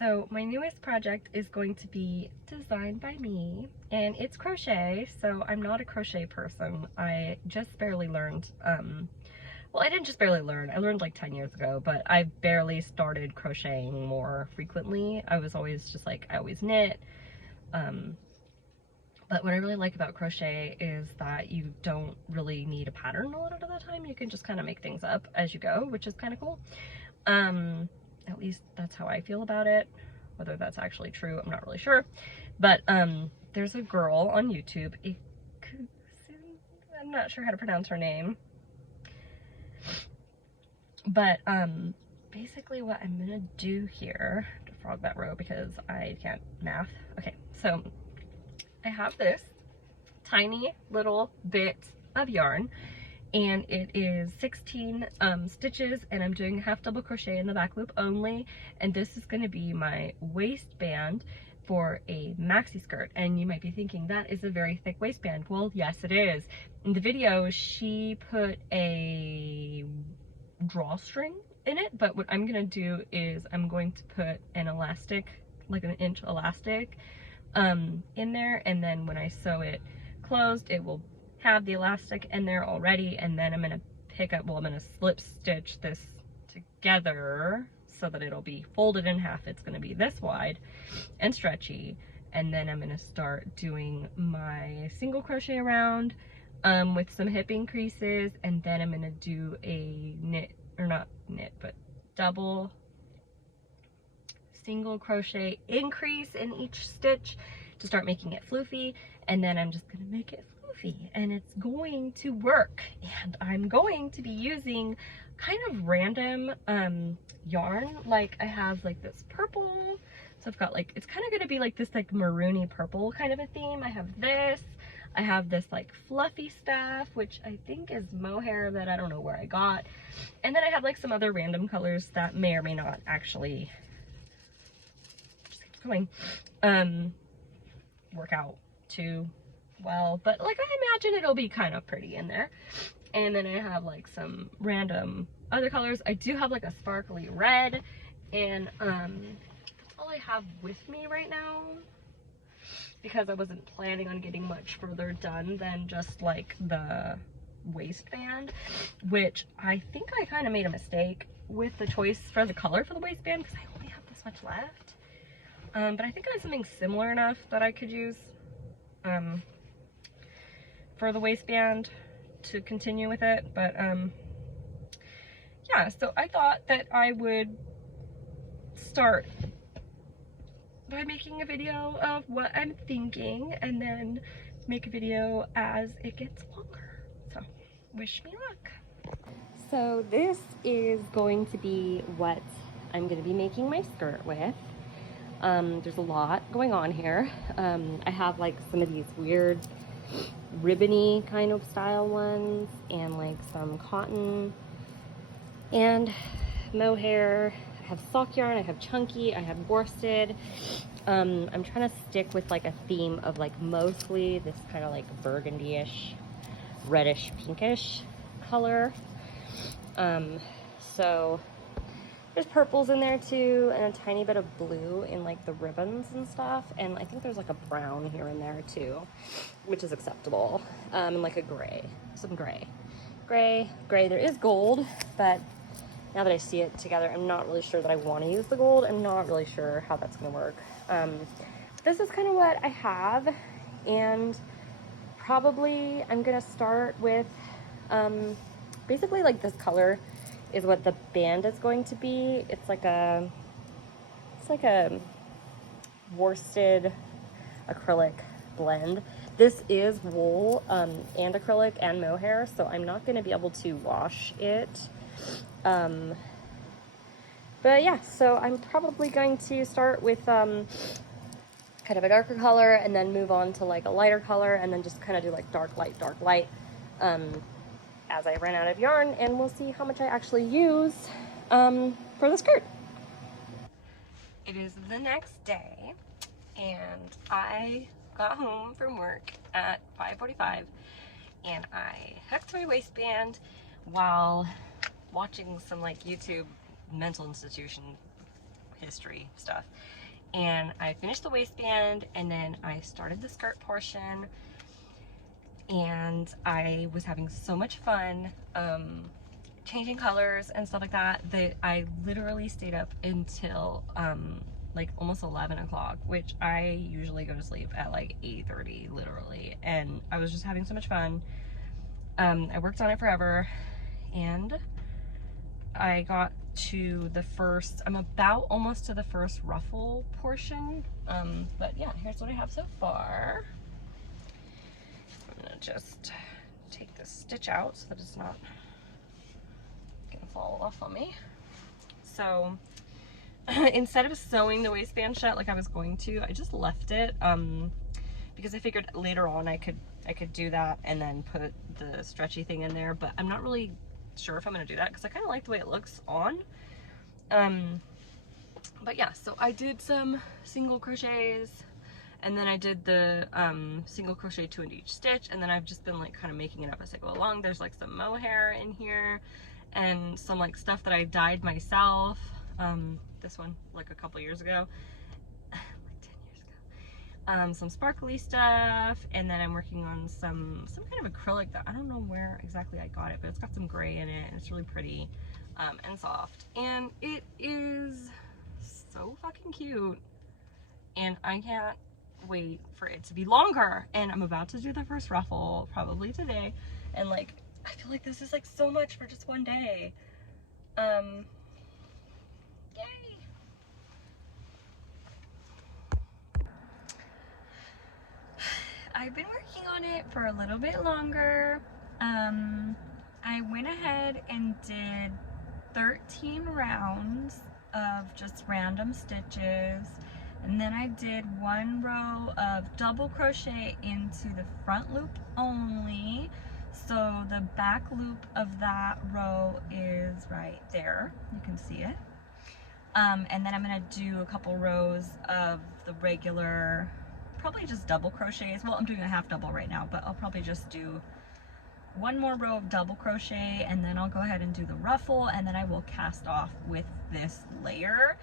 So my newest project is going to be designed by me, and it's crochet. So I'm not a crochet person. I just barely learned, well, I didn't just barely learn. I learned like 10 years ago, but I barely started crocheting more frequently. I was always just like, I always knit. But what I really like about crochet is that you don't really need a pattern a lot of the time. You can just kind of make things up as you go, which is kind of cool. At least that's how I feel about it. Whether that's actually true, I'm not really sure. But there's a girl on YouTube, Ikuxun, I'm not sure how to pronounce her name. But basically what I'm gonna do here, to frog that row because I can't math. Okay, so I have this tiny little bit of yarn, and it is 16 stitches, and I'm doing half double crochet in the back loop only, and this is going to be my waistband for a maxi skirt. And you might be thinking, that is a very thick waistband. Well, yes it is. In the video she put a drawstring in it, but what I'm gonna do is I'm going to put an elastic, like an inch elastic in there, and then when I sew it closed, it will have the elastic in there already, and then I'm gonna pick up, well, I'm gonna slip stitch this together so that it'll be folded in half. It's gonna be this wide and stretchy, and then I'm gonna start doing my single crochet around with some hip increases, and then I'm gonna do a knit, or not knit, but double single crochet increase in each stitch to start making it floofy, and then I'm just gonna make it floofy, and it's going to work. And I'm going to be using kind of random yarn. Like I have like this purple, so I've got like, it's kind of gonna be like this like maroony purple kind of a theme. I have this like fluffy stuff, which I think is mohair that I don't know where I got, and then I have like some other random colors that may or may not actually going work out too well, but like I imagine it'll be kind of pretty in there. And then I have like some random other colors. I do have like a sparkly red, and that's all I have with me right now, because I wasn't planning on getting much further done than just like the waistband, which I think I kind of made a mistake with the choice for the color for the waistband, because I only have this much left. But I think I have something similar enough that I could use for the waistband to continue with it. But yeah, so I thought that I would start by making a video of what I'm thinking, and then make a video as it gets longer. So wish me luck. So this is going to be what I'm going to be making my skirt with. There's a lot going on here. I have like some of these weird ribbony kind of style ones, and like some cotton and mohair. I have sock yarn, I have chunky, I have worsted. I'm trying to stick with like a theme of like mostly this kind of like burgundy-ish, reddish, pinkish color. So there's purples in there too, and a tiny bit of blue in like the ribbons and stuff, and I think there's like a brown here and there too, which is acceptable, and like a gray, some gray. There is gold, but now that I see it together, I'm not really sure that I want to use the gold. I'm not really sure how that's going to work. This is kind of what I have, and probably I'm going to start with basically like this color is what the band is going to be. It's like a worsted acrylic blend. This is wool and acrylic and mohair, so I'm not going to be able to wash it. But yeah, so I'm probably going to start with kind of a darker color, and then move on to like a lighter color, and then just kind of do like dark light as I run out of yarn, and we'll see how much I actually use for the skirt. It is the next day, and I got home from work at 5:45, and I hooked my waistband while watching some like YouTube mental institution history stuff. And I finished the waistband, and then I started the skirt portion, and I was having so much fun changing colors and stuff like that, that I literally stayed up until like almost 11 o'clock, which I usually go to sleep at like 8:30 literally, and I was just having so much fun. I worked on it forever, and I got to the first, I'm about almost to the first ruffle portion, but yeah, here's what I have so far. I'm gonna just take this stitch out so that it's not gonna fall off on me. So instead of sewing the waistband shut like I was going to, I just left it because I figured later on I could do that and then put the stretchy thing in there, but I'm not really sure if I'm gonna do that because I kind of like the way it looks on. But yeah, so I did some single crochets, and then I did the single crochet 2 in each stitch, and then I've just been like kind of making it up as I go along. There's like some mohair in here and some like stuff that I dyed myself. This one like a couple years ago, like 10 years ago. Some sparkly stuff, and then I'm working on some kind of acrylic that I don't know where exactly I got it, but it's got some gray in it, and it's really pretty and soft, and it is so fucking cute, and I can't wait for it to be longer. And I'm about to do the first ruffle probably today, and like I feel like this is like so much for just one day. Yay! I've been working on it for a little bit longer. I went ahead and did 13 rounds of just random stitches, and then I did 1 row of double crochet into the front loop only, so the back loop of that row is right there, you can see it. And then I'm gonna do a couple rows of the regular, probably just double crochets. Well, I'm doing a half double right now, but I'll probably just do 1 more row of double crochet, and then I'll go ahead and do the ruffle, and then I will cast off with this layer,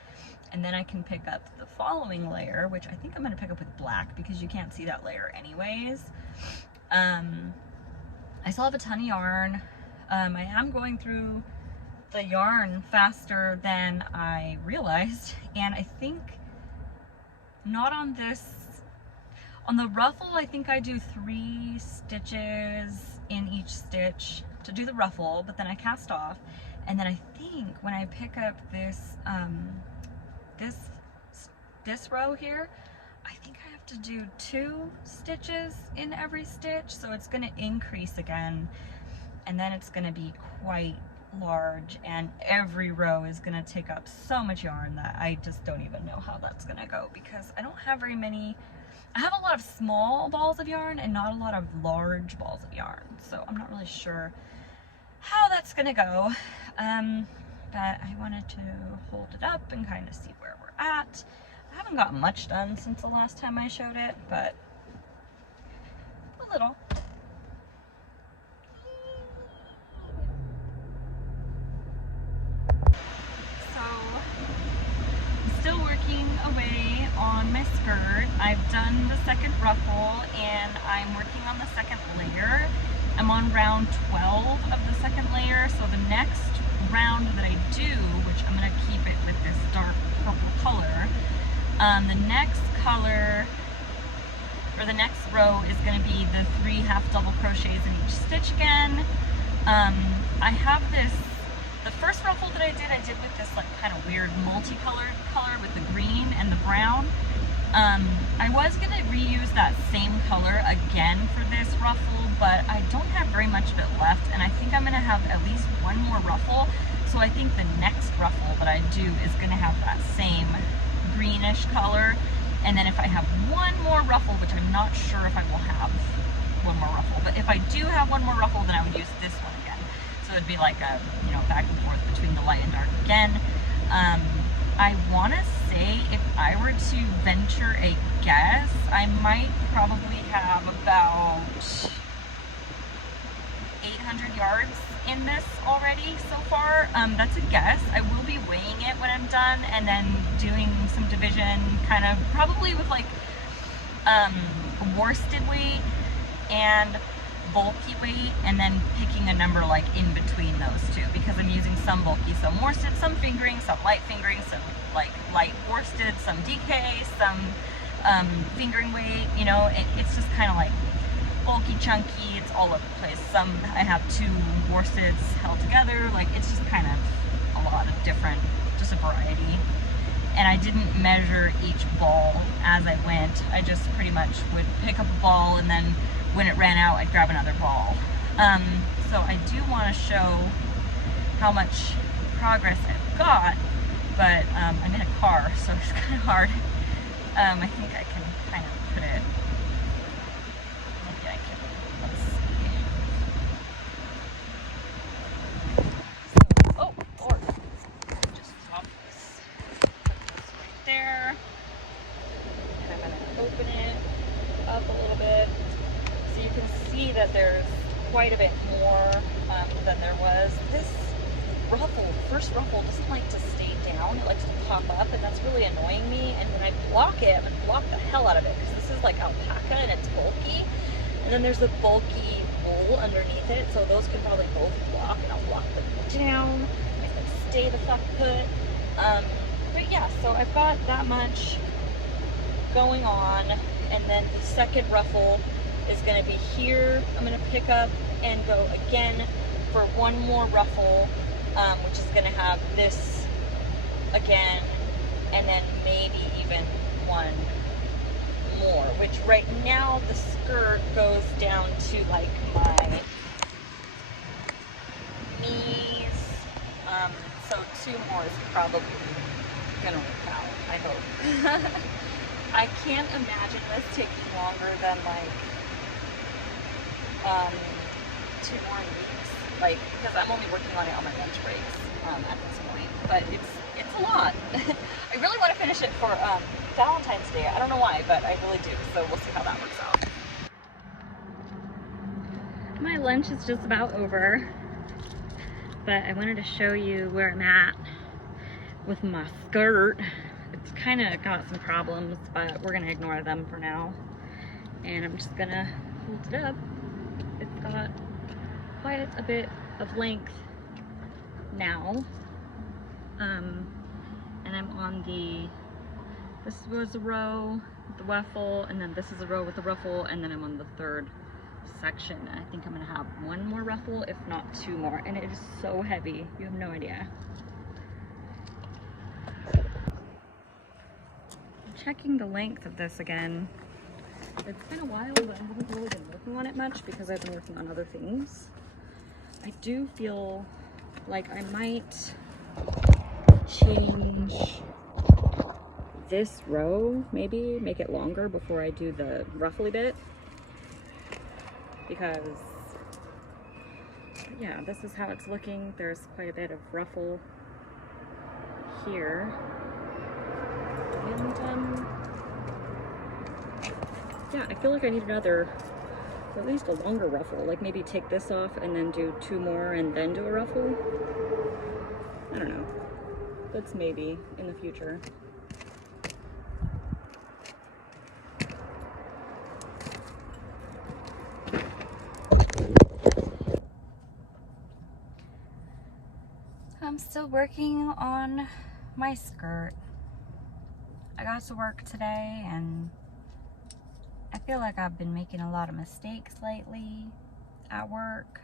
and then I can pick up the following layer, which I think I'm going to pick up with black because you can't see that layer anyways. I still have a ton of yarn. I am going through the yarn faster than I realized, and I think not on this. On the ruffle, I think I do 3 stitches in each stitch to do the ruffle, but then I cast off, and then I think when I pick up this this row here, I think I have to do 2 stitches in every stitch, so it's going to increase again, and then it's going to be quite large, and every row is going to take up so much yarn that I just don't even know how that's going to go, because I don't have very many. I have a lot of small balls of yarn and not a lot of large balls of yarn, so I'm not really sure how that's gonna go, but I wanted to hold it up and kind of see where we're at. I haven't gotten much done since the last time I showed it, but a little. So still working away on my skirt. I've done the second ruffle, and I'm working on the second layer. I'm on round 12 of the second layer, so the next round that I do, which I'm going to keep it with this dark purple color, the next color, or the next row, is going to be the 3 half double crochets in each stitch again. I have this. The first ruffle that I did with this like kind of weird multicolored color with the green and the brown. I was going to reuse that same color again for this ruffle, but I don't have very much of it left, and I think I'm going to have at least 1 more ruffle, so I think the next ruffle that I do is going to have that same greenish color, and then if I have 1 more ruffle, which I'm not sure if I will have 1 more ruffle, but if I do have 1 more ruffle, then I would use this one again. So it'd be like a, you know, back and forth between the light and dark again. I want to say, if I were to venture a guess, I might probably have about 800 yards in this already so far. That's a guess. I will be weighing it when I'm done and then doing some division, kind of probably with like worsted weight and bulky weight, and then picking a number like in between those two, because I'm using some bulky, some worsted, some fingering, some light fingering, some like light worsted, some DK, some fingering weight, you know. It's just kind of like bulky, chunky, it's all over the place. Some I have 2 worsteds held together, like it's just kind of a lot of different, just a variety. And I didn't measure each ball as I went. I just pretty much would pick up a ball, and then when it ran out, I'd grab another ball. So I do want to show how much progress I've got, but I'm in a car, so it's kind of hard. I think I can kind of put it, maybe I can, let's see. So, oh, Lord, just drop this, put this right there, and I'm gonna open it up a little bit. So you can see that there's quite a bit more than there was. This ruffle, first ruffle, doesn't like to stay down. It likes to pop up, and that's really annoying me. And when I block it, I'm going to block the hell out of it, because this is like alpaca and it's bulky. And then there's the bulky wool underneath it, so those can probably both block, and I'll block them down, make them stay the fuck put. But yeah, so I've got that much going on, and then the second ruffle is going to be here. I'm going to pick up and go again for one more ruffle, which is going to have this again, and then maybe even one more, which right now the skirt goes down to like my knees, so 2 more is probably going to work out, I hope. I can't imagine this taking longer than like 2 more weeks, like, because I'm only working on it on my lunch breaks at this point, but it's a lot. I really want to finish it for Valentine's Day. I don't know why, but I really do, so we'll see how that works out. My lunch is just about over, but I wanted to show you where I'm at with my skirt. It's kind of got some problems, but we're gonna ignore them for now, and I'm just gonna hold it up. It's got quite a bit of length now, and I'm on this was a row with the ruffle, and then this is a row with the ruffle, and then I'm on the 3rd section. I think I'm gonna have 1 more ruffle, if not 2 more, and it is so heavy, you have no idea. I'm checking the length of this again. It's been a while, but I haven't really been working on it much because I've been working on other things. I do feel like I might change this row, maybe make it longer before I do the ruffly bit, because yeah, this is how it's looking. There's quite a bit of ruffle here, and yeah, I feel like I need another, or at least a longer ruffle, like maybe take this off and then do 2 more and then do a ruffle. I don't know, that's maybe in the future. I'm still working on my skirt. I got to work today, and I feel like I've been making a lot of mistakes lately at work,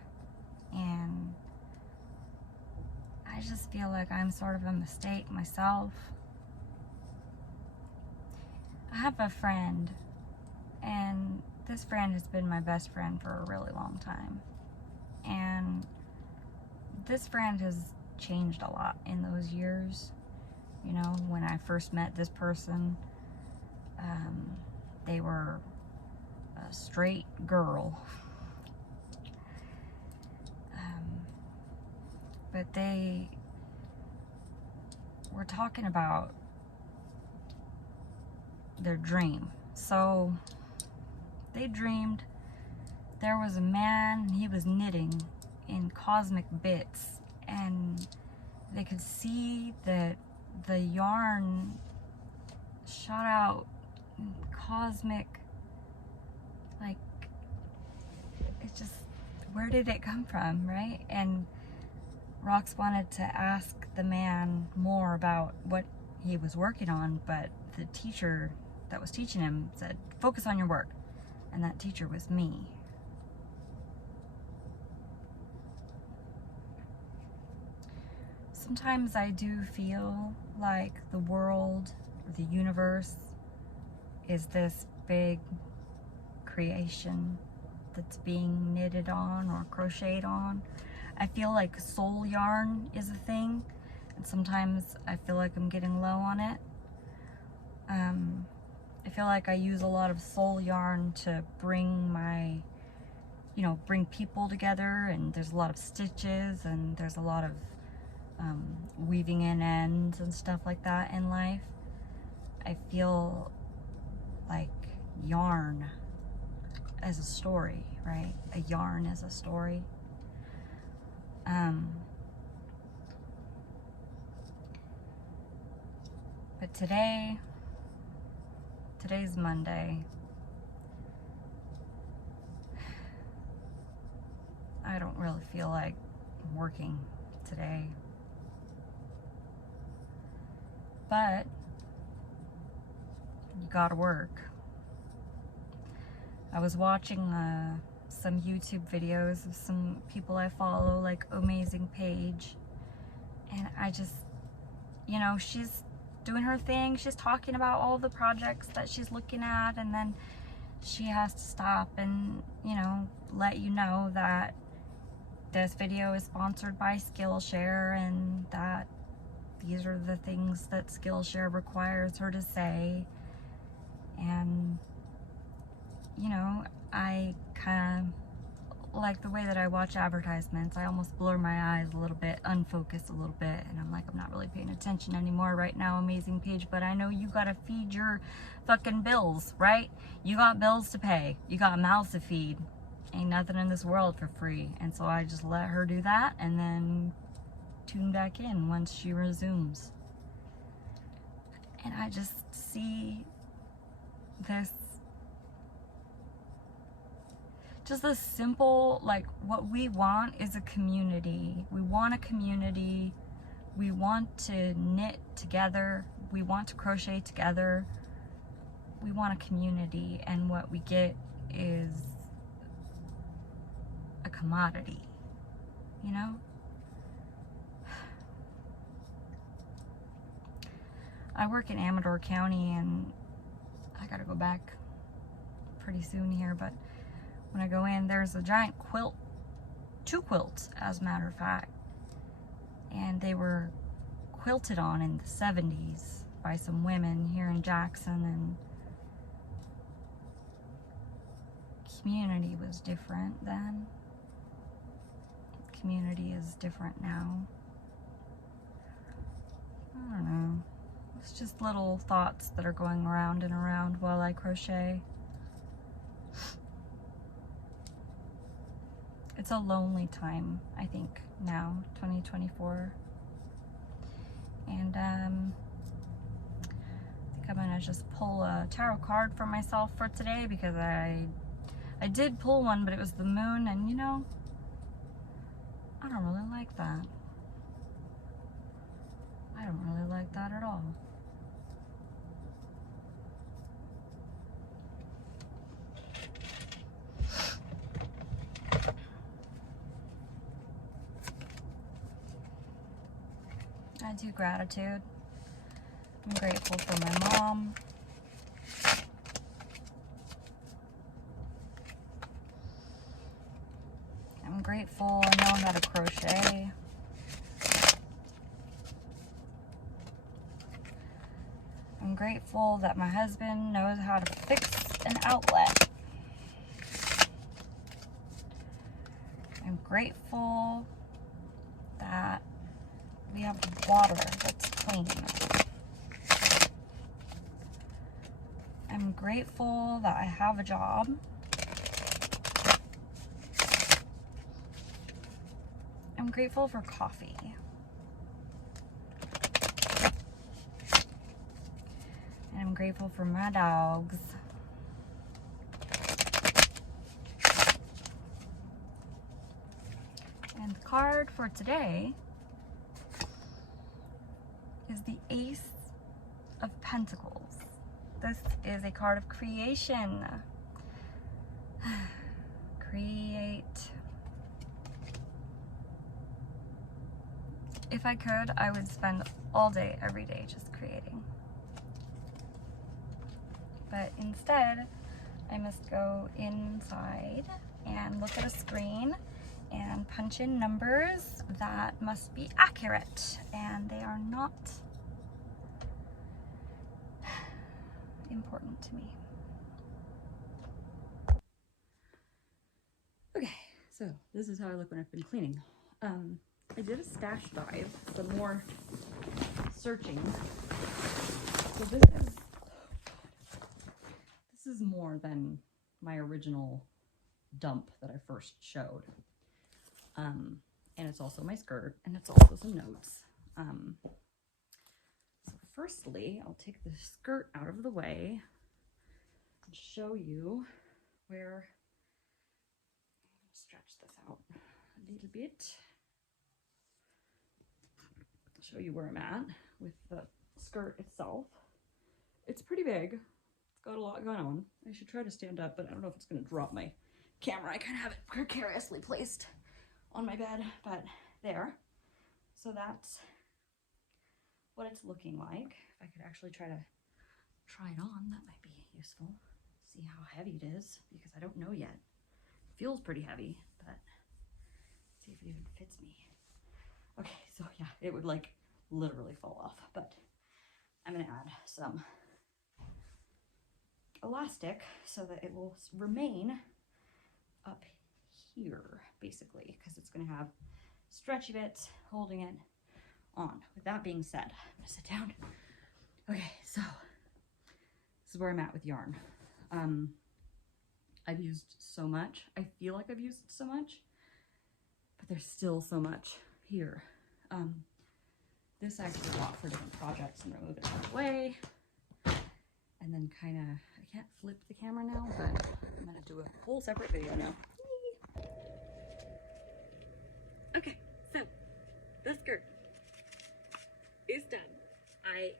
and I just feel like I'm sort of a mistake myself. I have a friend, and this friend has been my best friend for a really long time, and this friend has changed a lot in those years. You know, when I first met this person, they were a straight girl, but they were talking about their dream. So they dreamed there was a man, he was knitting in cosmic bits, and they could see that the yarn shot out cosmic, like, it's just, where did it come from, right? And Rox wanted to ask the man more about what he was working on, but the teacher that was teaching him said, focus on your work. And that teacher was me. Sometimes I do feel like the world, or the universe, is this big creation that's being knitted on or crocheted on. I feel like soul yarn is a thing, and sometimes I feel like I'm getting low on it. I feel like I use a lot of soul yarn to bring my, bring people together, and there's a lot of stitches, and there's a lot of weaving in ends and stuff like that in life. I feel like yarn as a story, right? A yarn as a story. But today's Monday. I don't really feel like working today. But you gotta work. I was watching some YouTube videos of some people I follow, like Amazing Paige, and I just, she's doing her thing. She's talking about all the projects that she's looking at, and then she has to stop and, let you know that this video is sponsored by Skillshare, and that these are the things that Skillshare requires her to say. And, I kind of like the way that I watch advertisements. I almost blur my eyes a little bit, unfocus a little bit, and I'm like, I'm not really paying attention anymore right now, Amazing Paige, but I know you gotta feed your fucking bills, right? You got bills to pay. You got mouths to feed. Ain't nothing in this world for free. And so I just let her do that, and then tune back in once she resumes. And I just see this, just this simple, like, what we want is a community. We want a community. We want to knit together. We want to crochet together. We want a community, and what we get is a commodity, I work in Amador County, and I gotta go back pretty soon here, but when I go in, there's a giant quilt, 2 quilts as a matter of fact, and they were quilted on in the 70s by some women here in Jackson, and community was different then. Community is different now. I don't know. It's just little thoughts that are going around and around while I crochet. It's a lonely time, I think, now, 2024. And I think I'm gonna just pull a tarot card for myself for today, because I did pull one, but it was the moon, and I don't really like that. I don't really like that at all. I do gratitude. I'm grateful for my mom. I'm grateful I know how to crochet. I'm grateful that my husband knows how to fix an outlet. I'm grateful that we have water that's clean. I'm grateful that I have a job. I'm grateful for coffee. And I'm grateful for my dogs. And the card for today is the Ace of Pentacles. This is a card of creation. Create. If I could, I would spend all day, every day, just creating. But instead, I must go inside and look at a screen and punch in numbers that must be accurate, and they are not important to me. Okay, so this is how I look when I've been cleaning. I did a stash dive, some more searching. So this is more than my original dump that I first showed. And it's also my skirt, and it's also some notes. So firstly, I'll take the skirt out of the way and show you where, I'm gonna stretch this out a little bit. Show you where I'm at with the skirt itself. It's pretty big. It's got a lot going on. I should try to stand up, but I don't know if it's gonna drop my camera. I kind of have it precariously placed on my bed, but there. So that's what it's looking like. If I could actually try it on, that might be useful. See how heavy it is, because I don't know yet. It feels pretty heavy, but see if it even fits me. Okay, so yeah, it would like literally fall off, but I'm gonna add some elastic so that it will remain up here, basically, because it's gonna have stretchy bits holding it on. With that being said, I'm gonna sit down. Okay, so this is where I'm at with yarn. I've used so much. I feel like I've used so much, but there's still so much here. This I actually bought for different projects. I'm gonna move it out of the way. And then kind of, I can't flip the camera now, but I'm gonna do a whole separate video now. Okay, so the skirt is done. I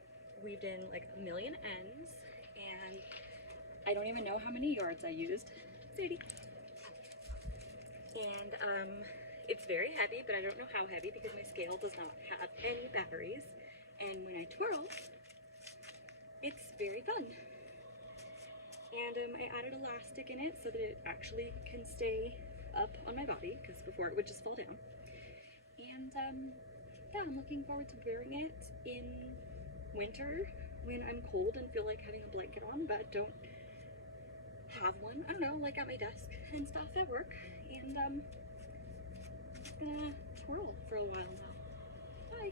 weaved in like a million ends, and I don't even know how many yards I used. Sadie. And it's very heavy, but I don't know how heavy because my scale does not have any batteries. And when I twirl, it's very fun. And I added elastic in it so that it actually can stay up on my body, because before it would just fall down. And yeah, I'm looking forward to wearing it in winter when I'm cold and feel like having a blanket on, but don't have one. I don't know, like at my desk and stuff at work. And I'm just gonna twirl for a while now. Bye.